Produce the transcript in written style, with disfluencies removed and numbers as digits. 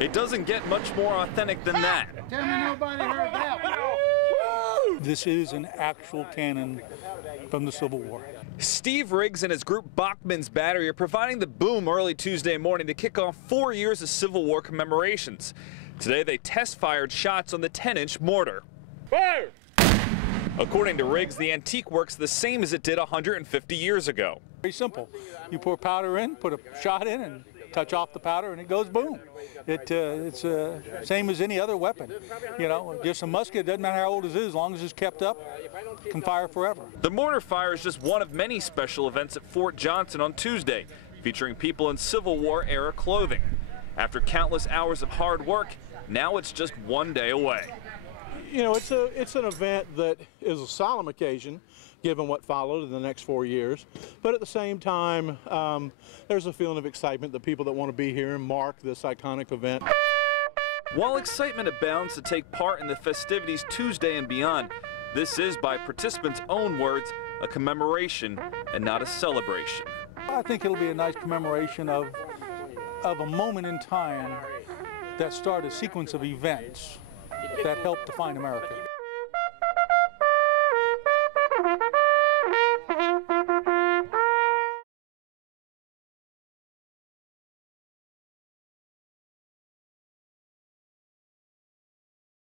It doesn't get much more authentic than that. Tell me nobody heard that. This is an actual cannon from the Civil War. Steve Riggs and his group Bachman's Battery are providing the boom early Tuesday morning to kick off 4 years of Civil War commemorations. Today they test-fired shots on the 10-inch mortar. Fire! According to Riggs, the antique works the same as it did 150 years ago. Very simple. You pour powder in, put a shot in, and touch off the powder, and it goes boom. It's same as any other weapon. You know, just a musket, doesn't matter how old it is, as long as it's kept up, can fire forever. The mortar fire is just one of many special events at Fort Johnson on Tuesday, featuring people in Civil War era clothing. After countless hours of hard work, now it's just 1 day away. You know, it's an event that is a solemn occasion, given what followed in the next 4 years. But at the same time, there's a feeling of excitement, the people that want to be here and mark this iconic event. While excitement abounds to take part in the festivities Tuesday and beyond, this is, by participants' own words, a commemoration and not a celebration. I think it'll be a nice commemoration of a moment in time that started a sequence of events that helped define America.